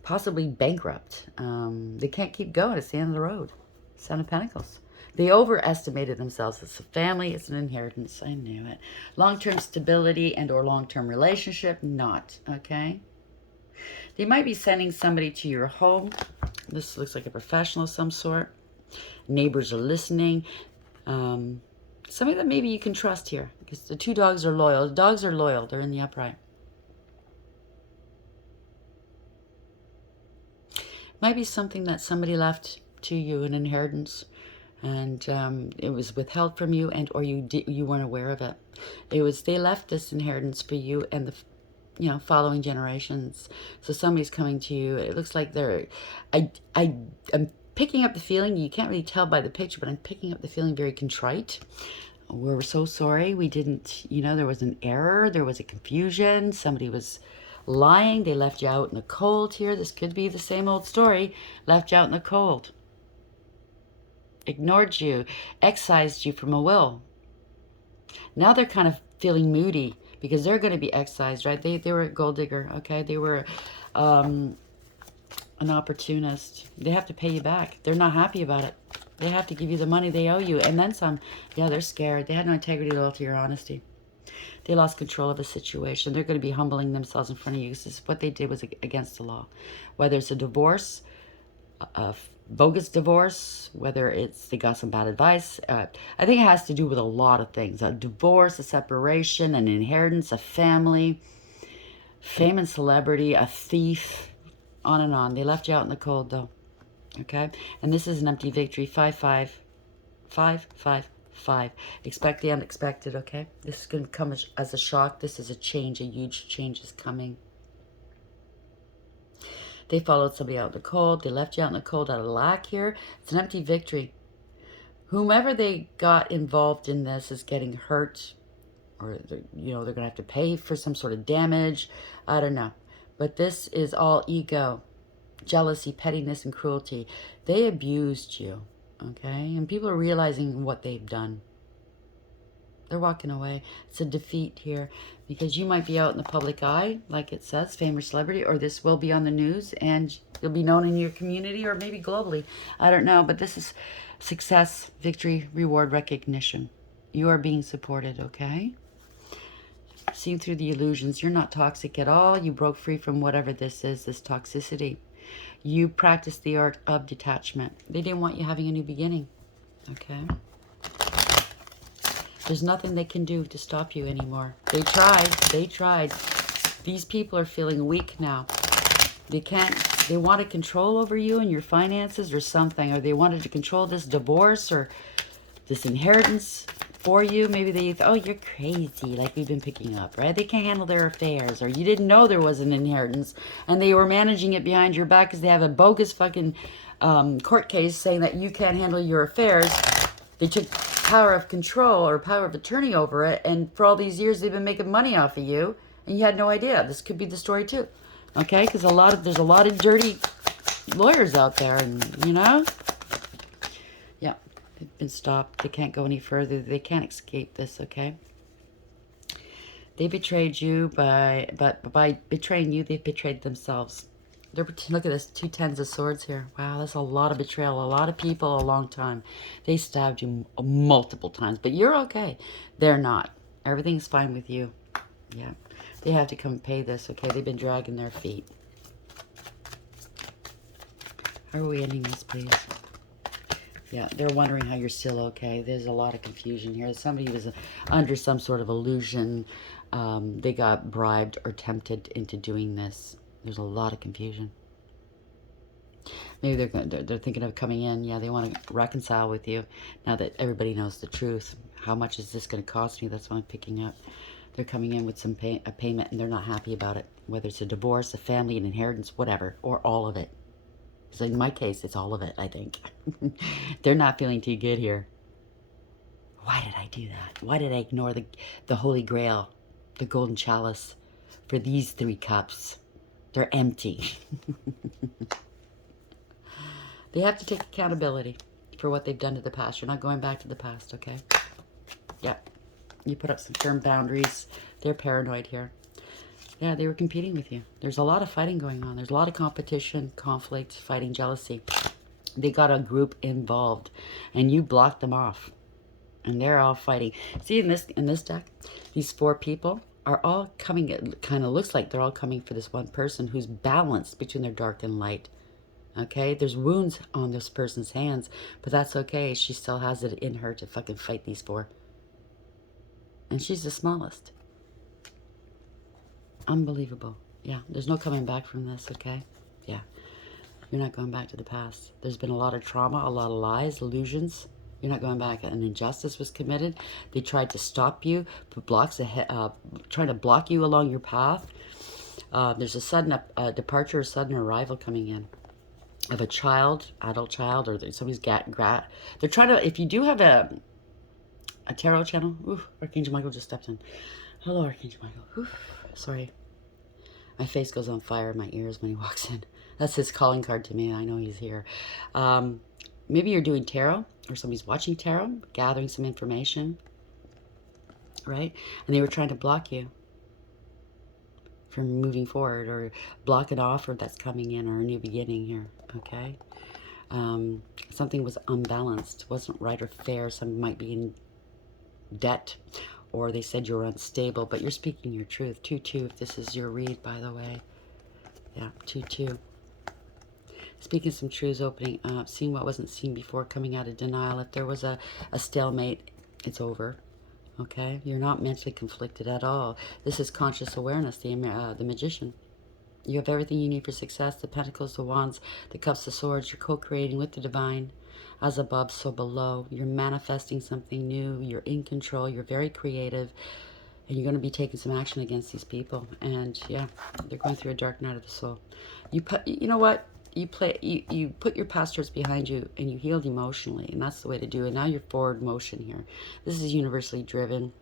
possibly bankrupt. They can't keep going. It's the end of the road. Seven of Pentacles. They overestimated themselves. It's a family. It's an inheritance. I knew it. Long-term stability and or long-term relationship, not. Okay? They might be sending somebody to your home. This looks like a professional of some sort. Neighbors are listening. Somebody that maybe you can trust here. Because the two dogs are loyal. The dogs are loyal. They're in the upright. Might be something that somebody left to you, an inheritance, and it was withheld from you, and or you weren't aware of it. It was, they left this inheritance for you and the following generations. So somebody's coming to you. It looks like they're, I'm picking up the feeling, you can't really tell by the picture, but I'm picking up the feeling very contrite. We're so sorry. We didn't, there was an error. There was a confusion. Somebody was lying. They left you out in the cold here. This could be the same old story. Left you out in the cold. Ignored you. Excised you from a will. Now they're kind of feeling moody because they're going to be excised, right? They were a gold digger, okay? They were an opportunist. They have to pay you back. They're not happy about it. They have to give you the money they owe you, and then some. Yeah, they're scared. They had no integrity, loyalty, or honesty. They lost control of a situation. They're going to be humbling themselves in front of you. This is what they did was against the law. Whether it's a divorce, a bogus divorce, whether it's they got some bad advice. I think it has to do with a lot of things. A divorce, a separation, an inheritance, a family, fame and celebrity, a thief, on and on. They left you out in the cold, though. Okay? And this is an empty victory. 5-5. 5-5-5. Expect the unexpected, okay? This is going to come as a shock. This is a change. A huge change is coming. They followed somebody out in the cold. They left you out in the cold out of lack here. It's an empty victory. Whomever they got involved in this is getting hurt, or they're going to have to pay for some sort of damage. I don't know. But this is all ego, jealousy, pettiness, and cruelty. They abused you, okay? And people are realizing what they've done. They're walking away. It's a defeat here because you might be out in the public eye, like it says, fame or celebrity, or this will be on the news and you'll be known in your community or maybe globally. I don't know, but this is success, victory, reward, recognition. You are being supported, okay? Seeing through the illusions. You're not toxic at all. You broke free from whatever this is, this toxicity. You practiced the art of detachment. They didn't want you having a new beginning, okay? There's nothing they can do to stop you anymore. They tried. They tried. These people are feeling weak now. They wanted control over you and your finances or something, or they wanted to control this divorce or this inheritance for you. Maybe they thought, oh, you're crazy, like we've been picking up, right? They can't handle their affairs, or you didn't know there was an inheritance and they were managing it behind your back because they have a bogus fucking court case saying that you can't handle your affairs. They took power of control or power of attorney over it, and for all these years they've been making money off of you and you had no idea. This could be the story too, okay? Because there's a lot of dirty lawyers out there, and yeah, they've been stopped. They can't go any further. They can't escape this, okay? They betrayed you, but by betraying you, they've betrayed themselves. Look at this, 2 tens of swords here. Wow, that's a lot of betrayal. A lot of people, a long time. They stabbed you multiple times, but you're okay. They're not. Everything's fine with you. Yeah, they have to come pay this, okay? They've been dragging their feet. How are we ending this, please? Yeah, they're wondering how you're still okay. There's a lot of confusion here. Somebody was under some sort of illusion. They got bribed or tempted into doing this. There's a lot of confusion. Maybe they're thinking of coming in. Yeah, they want to reconcile with you now that everybody knows the truth. How much is this going to cost me? That's what I'm picking up. They're coming in with a payment, and they're not happy about it. Whether it's a divorce, a family, an inheritance, whatever, or all of it. So in my case, it's all of it, I think. They're not feeling too good here. Why did I do that? Why did I ignore the Holy Grail, the golden chalice, for these 3 cups? They're empty. They have to take accountability for what they've done to the past. You're not going back to the past, okay? Yep. You put up some firm boundaries. They're paranoid here. Yeah, they were competing with you. There's a lot of fighting going on. There's a lot of competition, conflict, fighting, jealousy. They got a group involved, and you blocked them off. And they're all fighting. See, in this deck, these 4 people are all coming. It kind of looks like they're all coming for this one person who's balanced between their dark and light. Okay, there's wounds on this person's hands, but that's okay. She still has it in her to fucking fight these 4. And she's the smallest. Unbelievable. Yeah, there's no coming back from this, okay? Yeah, you're not going back to the past. There's been a lot of trauma, a lot of lies, illusions. You're not going back. An injustice was committed. They tried to stop you, put blocks ahead, trying to block you along your path. There's a sudden departure, a sudden arrival coming in of a child, adult child, or somebody's they're trying to, if you do have a tarot channel, ooh, Archangel Michael just stepped in. Hello, Archangel Michael. Ooh, sorry. My face goes on fire in my ears when he walks in. That's his calling card to me. I know he's here. Maybe you're doing tarot, or somebody's watching tarot, gathering some information, right? And they were trying to block you from moving forward, or block an offer that's coming in, or a new beginning here, okay? Something was unbalanced, wasn't right or fair. Some might be in debt, or they said you're unstable, but you're speaking your truth. 2-2, if this is your read, by the way. Yeah, 2-2. Speaking some truths, opening up, seeing what wasn't seen before, coming out of denial. If there was a stalemate, it's over. Okay? You're not mentally conflicted at all. This is conscious awareness, the magician. You have everything you need for success. The pentacles, the wands, the cups, the swords. You're co-creating with the divine. As above, so below. You're manifesting something new. You're in control. You're very creative. And you're going to be taking some action against these people. And yeah, they're going through a dark night of the soul. You know what? You put your past hurts behind you, and you healed emotionally, and that's the way to do it. Now you're forward motion here. This is universally driven.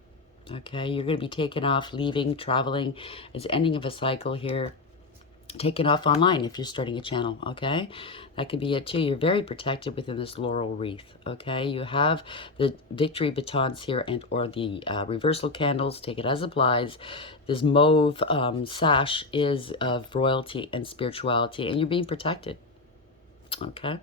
Okay, you're going to be taking off, leaving, traveling. It's ending of a cycle here. Taking off online if you're starting a channel, okay? That could be it too. You're very protected within this laurel wreath, okay? You have the victory batons here, and or the reversal candles. Take it as applies. This mauve sash is of royalty and spirituality, and you're being protected, okay?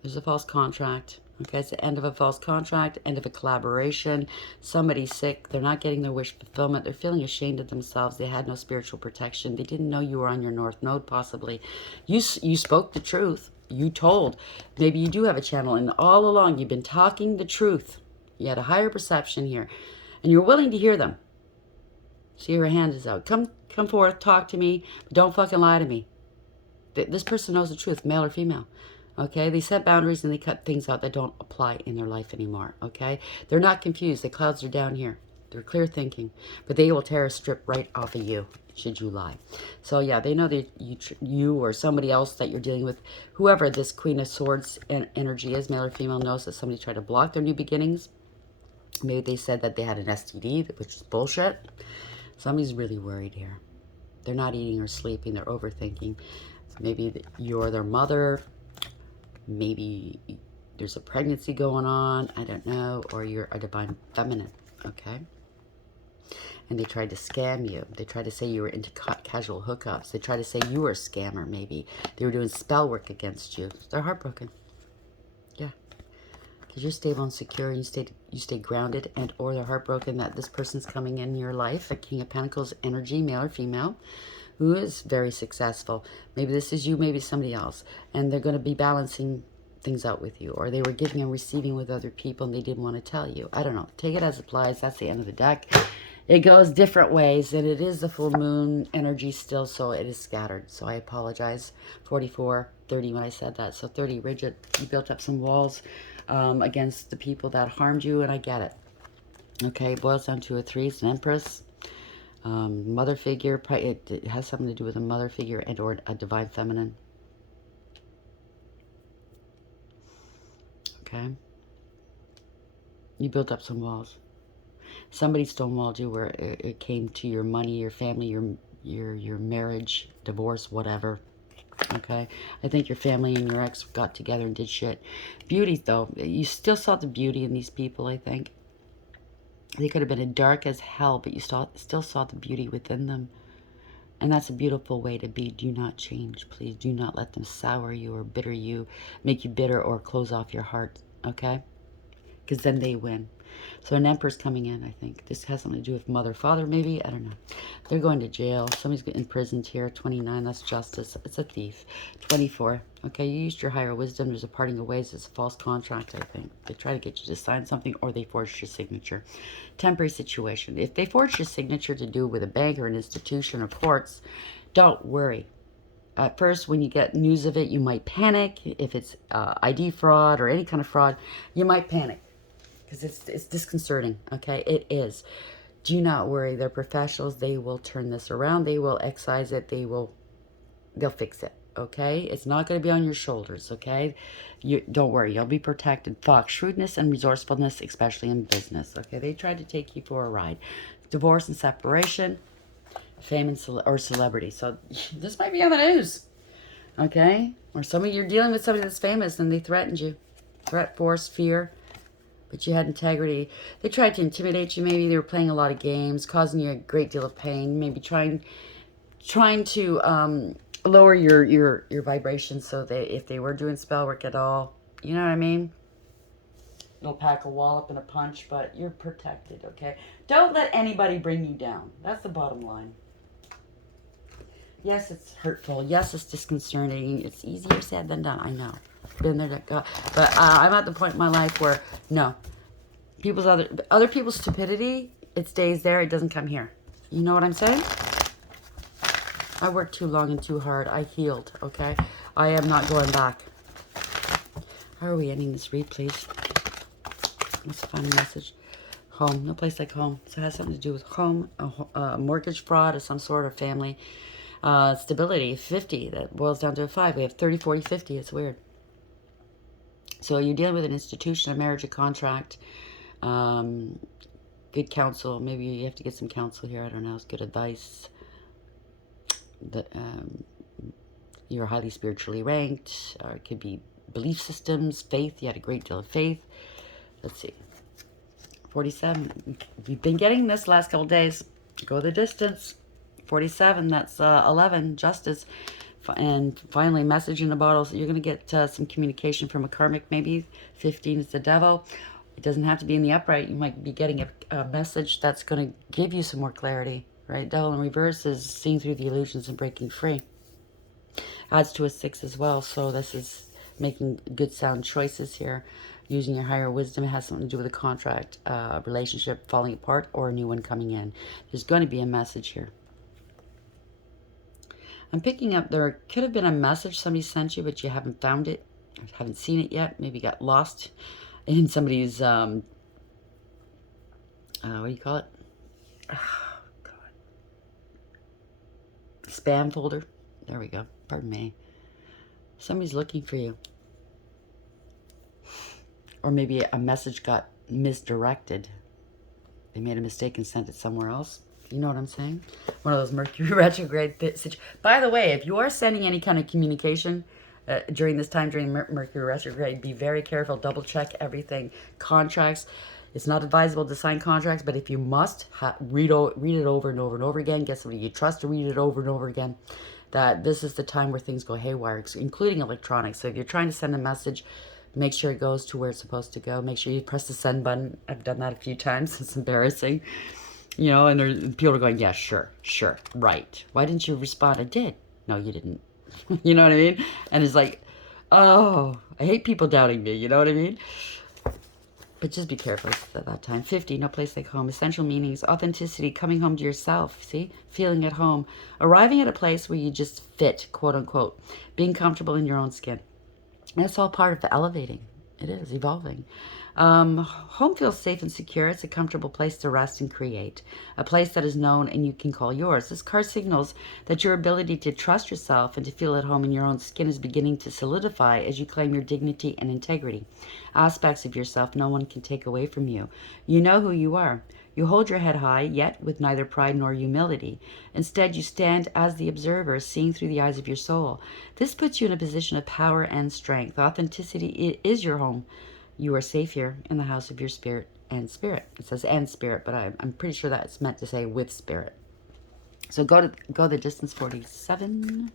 There's a false contract. Okay, it's the end of a false contract, end of a collaboration. Somebody's sick. They're not getting their wish fulfillment. They're feeling ashamed of themselves. They had no spiritual protection. They didn't know you were on your north node, possibly. You spoke the truth. You told. Maybe you do have a channel, and all along you've been talking the truth. You had a higher perception here, and you're willing to hear them. See, her hand is out. Come forth, talk to me, but don't fucking lie to me. This person knows the truth, male or female. Okay, they set boundaries and they cut things out that don't apply in their life anymore. Okay, they're not confused. The clouds are down here. They're clear thinking, but they will tear a strip right off of you should you lie. So yeah, they know that you or somebody else that you're dealing with, whoever this Queen of Swords energy is, male or female, knows that somebody tried to block their new beginnings. Maybe they said that they had an STD, which is bullshit. Somebody's really worried here. They're not eating or sleeping. They're overthinking. Maybe you're their mother. Maybe there's a pregnancy going on, I don't know, or you're a divine feminine, okay? And they tried to scam you. They tried to say you were into casual hookups. They tried to say you were a scammer, maybe. They were doing spell work against you. They're heartbroken. Yeah. Because you're stable and secure, and you stay grounded, and or they're heartbroken that this person's coming in your life, a King of Pentacles energy, male or female, who is very successful. Maybe this is you, maybe somebody else. And they're going to be balancing things out with you. Or they were giving and receiving with other people and they didn't want to tell you. I don't know. Take it as applies. That's the end of the deck. It goes different ways. And it is the full moon energy still, so it is scattered. So I apologize. 44, 30 when I said that. So 30, rigid. You built up some walls against the people that harmed you, and I get it. Okay, it boils down to a 3. It's an Empress. Mother figure, it has something to do with a mother figure and or a divine feminine. Okay? You built up some walls. Somebody stonewalled you where it came to your money, your family, your marriage, divorce, whatever. Okay? I think your family and your ex got together and did shit. Beauty, though. You still saw the beauty in these people, I think. They could have been dark as hell, but you still saw the beauty within them. And that's a beautiful way to be. Do not change, please. Do not let them sour you or bitter you, make you bitter or close off your heart, okay? Because then they win. So an emperor's coming in, I think. This has something to do with mother, father, maybe. I don't know. They're going to jail. Somebody's getting imprisoned here. 29, that's justice. It's a thief. 24. Okay, you used your higher wisdom. There's a parting of ways. It's a false contract, I think. They try to get you to sign something or they forged your signature. Temporary situation. If they forged your signature to do with a bank or an institution or courts, don't worry. At first, when you get news of it, you might panic. If it's ID fraud or any kind of fraud, you might panic. Because it's disconcerting, okay? It is. Do not worry. They're professionals. They will turn this around. They will excise it. They'll fix it, okay? It's not going to be on your shoulders, okay? Don't worry. You'll be protected. Fox, shrewdness and resourcefulness, especially in business, okay? They tried to take you for a ride. Divorce and separation, fame and or celebrity. So this might be on the news, okay? Or you're dealing with somebody that's famous and they threatened you. Threat, force, fear. But you had integrity. They tried to intimidate you. Maybe they were playing a lot of games, causing you a great deal of pain. Maybe trying to lower your vibration so that if they were doing spell work at all, you know what I mean? They'll pack a wallop and a punch, but you're protected, okay? Don't let anybody bring you down. That's the bottom line. Yes, it's hurtful. Yes, it's disconcerting. It's easier said than done. I know. Been there, but I'm at the point in my life where no, other people's stupidity, it stays there. It doesn't come here. You know what I'm saying? I worked too long and too hard. I healed. Okay, I am not going back. How are we ending this read, please? Let's find a message. Home, no place like home. So it has something to do with home, a mortgage fraud of some sort, or family. Stability, 50. That boils down to a 5. We have 30, 40, 50. It's weird. So you're dealing with an institution, a marriage, a contract, good counsel. Maybe you have to get some counsel here. I don't know. It's good advice. You're highly spiritually ranked. Or it could be belief systems, faith. You had a great deal of faith. Let's see. 47. We've been getting this last couple days. Go the distance. 47. That's 11. Justice. And finally, message in a bottle. So you're going to get some communication from a karmic, maybe. 15 is the devil. It doesn't have to be in the upright. You might be getting a message that's going to give you some more clarity, right? Devil in reverse is seeing through the illusions and breaking free. Adds to a 6 as well. So this is making good sound choices here. Using your higher wisdom. It has something to do with a contract, relationship falling apart, or a new one coming in. There's going to be a message here. I'm picking up, there could have been a message somebody sent you, but you haven't found it. Haven't seen it yet. Maybe got lost in somebody's, what do you call it? Oh, God. Spam folder. There we go. Pardon me. Somebody's looking for you. Or maybe a message got misdirected. They made a mistake and sent it somewhere else. You know what I'm saying? One of those Mercury retrograde situations. By the way, if you are sending any kind of communication during this time, during Mercury retrograde, be very careful. Double check everything. Contracts. It's not advisable to sign contracts, but if you must, read it over and over and over again. Get somebody you trust to read it over and over again. That this is the time where things go haywire, including electronics. So if you're trying to send a message, make sure it goes to where it's supposed to go. Make sure you press the send button. I've done that a few times. It's embarrassing. You know, and people are going, yeah, sure, right. Why didn't you respond? I did. No, you didn't. You know what I mean? And it's like, oh, I hate people doubting me. You know what I mean? But just be careful at that time. 50, no place like home. Essential meanings, authenticity, coming home to yourself. See? Feeling at home. Arriving at a place where you just fit, quote unquote. Being comfortable in your own skin. That's all part of the elevating. It is evolving. Home feels safe and secure. It's a comfortable place to rest and create. A place that is known and you can call yours. This card signals that your ability to trust yourself and to feel at home in your own skin is beginning to solidify as you claim your dignity and integrity. Aspects of yourself no one can take away from you. You know who you are. You hold your head high, yet with neither pride nor humility. Instead, you stand as the observer, seeing through the eyes of your soul. This puts you in a position of power and strength. Authenticity is your home. You are safe here in the house of your spirit and spirit. It says and spirit, but I'm pretty sure that it's meant to say with spirit. So go the distance 47.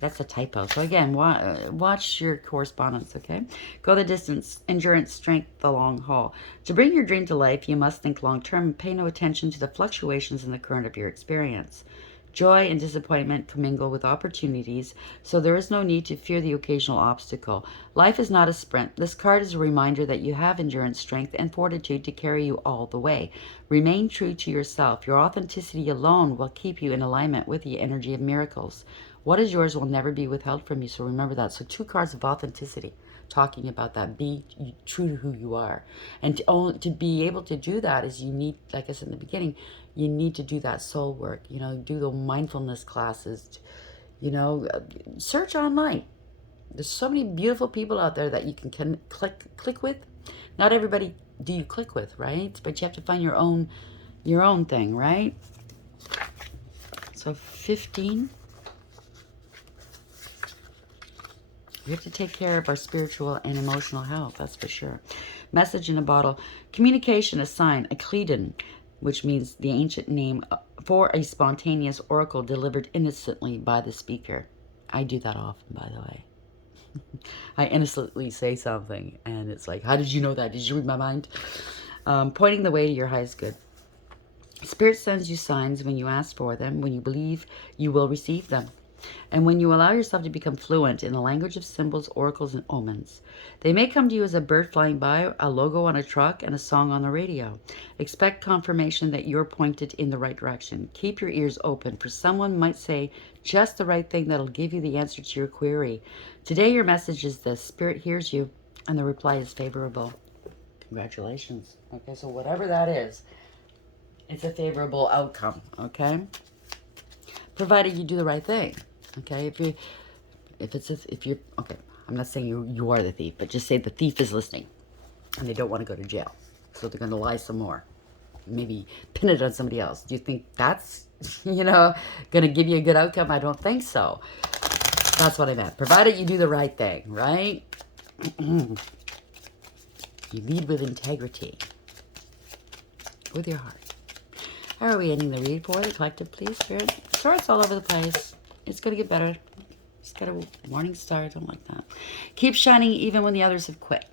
That's a typo. So again, watch your correspondence, okay? Go the distance, endurance, strength, the long haul. To bring your dream to life, you must think long term and pay no attention to the fluctuations in the current of your experience. Joy and disappointment commingle with opportunities, so there is no need to fear the occasional obstacle. Life is not a sprint. This card is a reminder that you have endurance, strength, and fortitude to carry you all the way. Remain true to yourself. Your authenticity alone will keep you in alignment with the energy of miracles. What is yours will never be withheld from you, so remember that. So 2 cards of authenticity, talking about that. Be true to who you are. And to be able to do that is you need, like I said in the beginning, you need to do that soul work. You know, do the mindfulness classes. You know, search online. There's so many beautiful people out there that you can click with. Not everybody do you click with, right? But you have to find your own thing, right? So 15. We have to take care of our spiritual and emotional health, that's for sure. Message in a bottle. Communication, a sign, a Cledon, which means the ancient name for a spontaneous oracle delivered innocently by the speaker. I do that often, by the way. I innocently say something, and it's like, how did you know that? Did you read my mind? Pointing the way to your highest good. Spirit sends you signs when you ask for them. When you believe, you will receive them. And when you allow yourself to become fluent in the language of symbols, oracles, and omens, they may come to you as a bird flying by, a logo on a truck, and a song on the radio. Expect confirmation that you're pointed in the right direction. Keep your ears open, for someone might say just the right thing that'll give you the answer to your query. Today, your message is this: Spirit hears you, and the reply is favorable. Congratulations. Okay, so whatever that is, it's a favorable outcome, okay? Provided you do the right thing. Okay, if you're okay, I'm not saying you are the thief, but just say the thief is listening and they don't want to go to jail, so they're going to lie some more, maybe pin it on somebody else. Do you think that's going to give you a good outcome? I don't think so. That's what I meant. Provided you do the right thing, right? You lead with integrity, with your heart. How are we ending the read for the collective, please, Spirit? Sorts all over the place. It's going to get better. Just got a morning star. I don't like that. Keep shining even when the others have quit.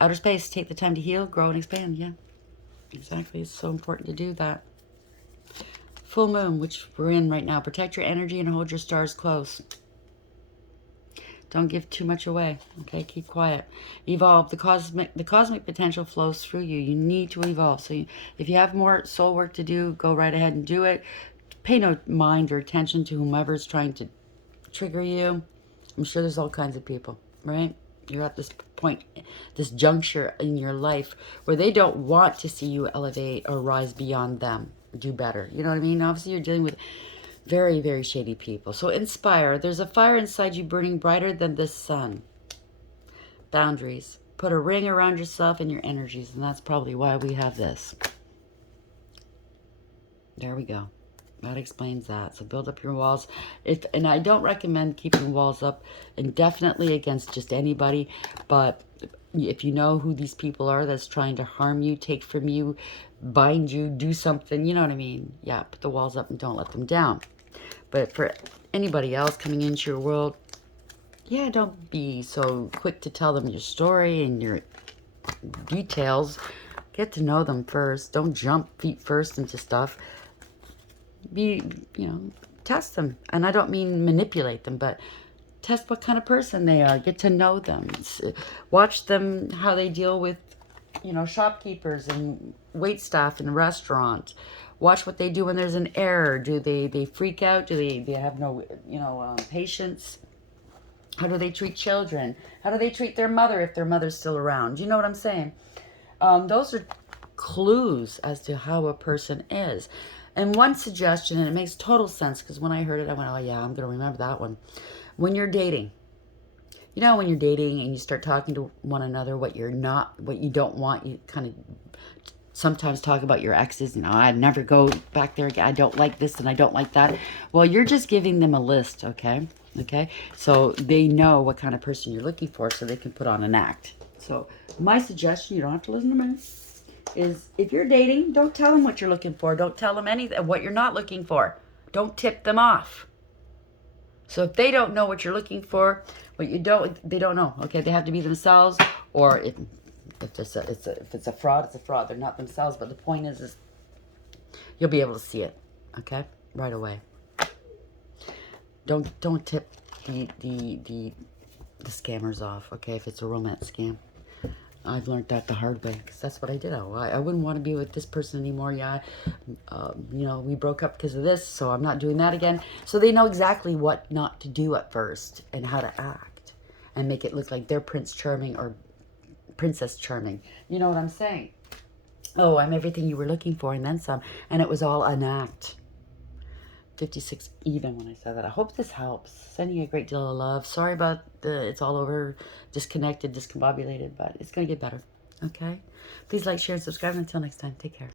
Outer space. Take the time to heal, grow, and expand. Yeah, exactly. It's so important to do that. Full moon, which we're in right now. Protect your energy and hold your stars close. Don't give too much away. Okay, keep quiet. Evolve. The cosmic potential flows through you. You need to evolve. So if you have more soul work to do, go right ahead and do it. Pay no mind or attention to whomever's trying to trigger you. I'm sure there's all kinds of people, right? You're at this point, this juncture in your life where they don't want to see you elevate or rise beyond them, do better. You know what I mean? Obviously, you're dealing with very, very shady people. So inspire. There's a fire inside you burning brighter than the sun. Boundaries. Put a ring around yourself and your energies, and that's probably why we have this. There we go. That explains that. So build up your walls. And I don't recommend keeping walls up indefinitely against just anybody, but if you know who these people are that's trying to harm you, take from you, bind you, do something, you know what I mean? Yeah, put the walls up and don't let them down. But for anybody else coming into your world, yeah, don't be so quick to tell them your story and your details. Get to know them first. Don't jump feet first into stuff. Test them. And I don't mean manipulate them, but test what kind of person they are. Get to know them. Watch them, how they deal with, shopkeepers and wait staff in a restaurant. Watch what they do when there's an error. Do they freak out? Do they have no, patience? How do they treat children? How do they treat their mother if their mother's still around? You know what I'm saying? Those are clues as to how a person is. And one suggestion, and it makes total sense, because when I heard it, I went, oh yeah, I'm going to remember that one. When you're dating, when you're dating and you start talking to one another, what you don't want, you kind of sometimes talk about your exes. I'd never go back there again. I don't like this and I don't like that. Well, you're just giving them a list, okay? Okay? So they know what kind of person you're looking for, so they can put on an act. So my suggestion, you don't have to listen to me, is if you're dating, don't tell them what you're looking for. Don't tell them anything, what you're not looking for. Don't tip them off. So if they don't know what you're looking for, they don't know. Okay, they have to be themselves, or if it's a fraud, it's a fraud. They're not themselves. But the point is you'll be able to see it, okay, right away. Don't tip the scammers off, okay, if it's a romance scam. I've learned that the hard way, because that's what I did. I wouldn't want to be with this person anymore. Yeah, we broke up because of this, so I'm not doing that again. So they know exactly what not to do at first and how to act and make it look like they're Prince Charming or Princess Charming. You know what I'm saying? Oh, I'm everything you were looking for and then some. And it was all an act. 56 even when I said that. I hope this helps. Sending you a great deal of love. Sorry about it's all over, disconnected, discombobulated, but it's going to get better. Okay? Please like, share, and subscribe. Until next time, take care.